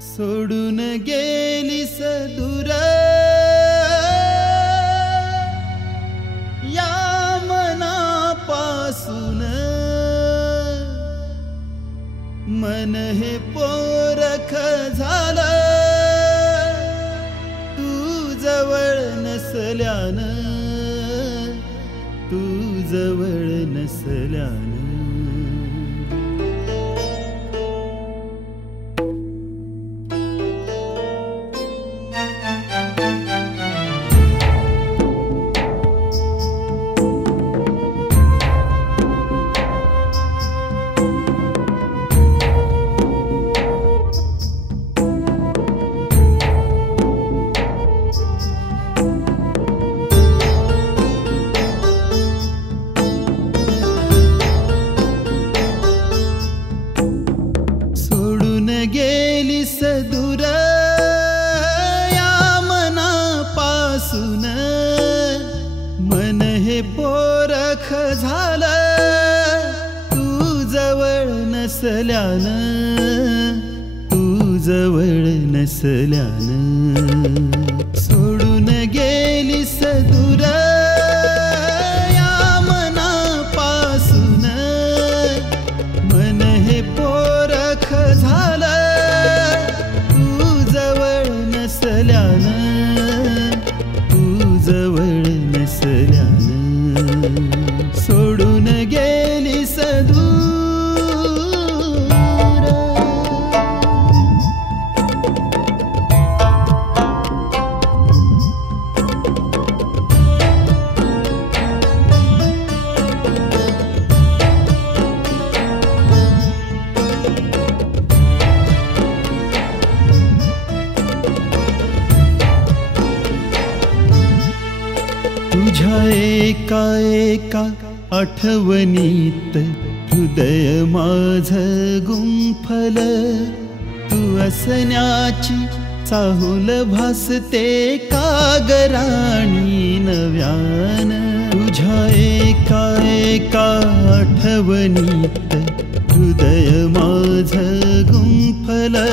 सोडून गेलीस दूर या मनापासून, मन हे पोरख झालं तू जवळ नसल्यानं, तू जवळ नसल्यानं. गेलीस दूर या मनापासून, मन हे पोरख झालं तू जवळ नसल्यानं, तू जवळ नसल्यानं. सोडून गेलीस दूर या मनापासून, मन हे पोरख झालं तू जवळ नसल्यानं. सोडून गेलीस दूर. तुझ्या एका एका आठवणीत हृदय माझं गुंफलं, तू असण्याची चाहुल भासते कागराणी नव्यानं. तुझ्या एका एका आठवणीत हृदय माझं गुंफलं,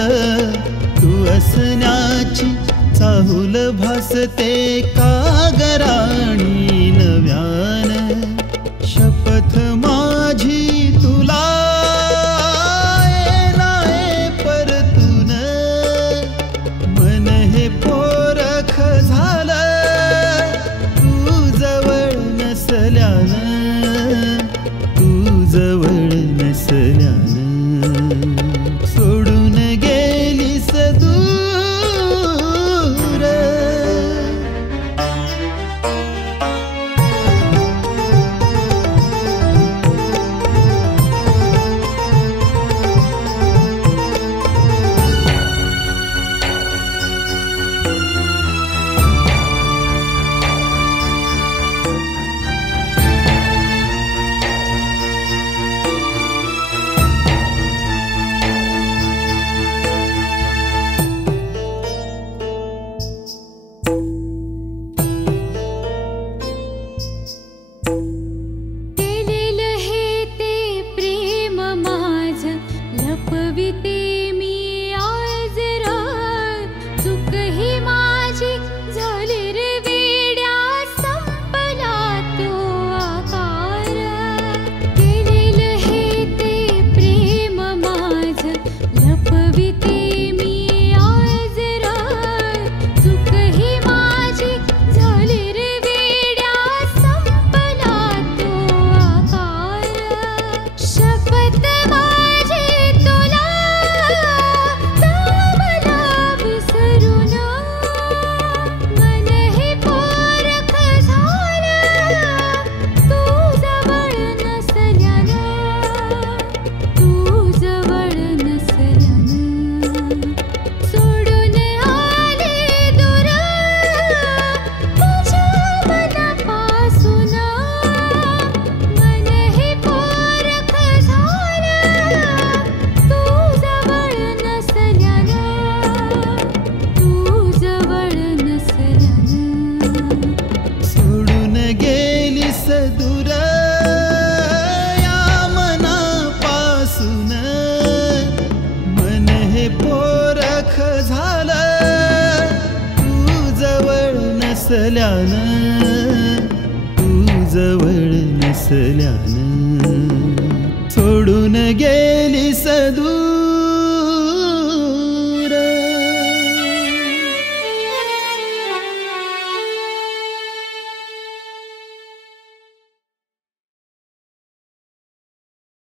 तू असण्याची चाहुल भासते कागराणी नव्यानं. शपथ माझी तुला नाही परतून, मन हे पोरख झालं तू जवळ नसल्यानं, तू जवळ नसल्यानं. सोडून गेलीस दूर. मन हे पोरख झालं नसल्यानं, तू जवळ नसल्यानं, सोडून गेलीस दूर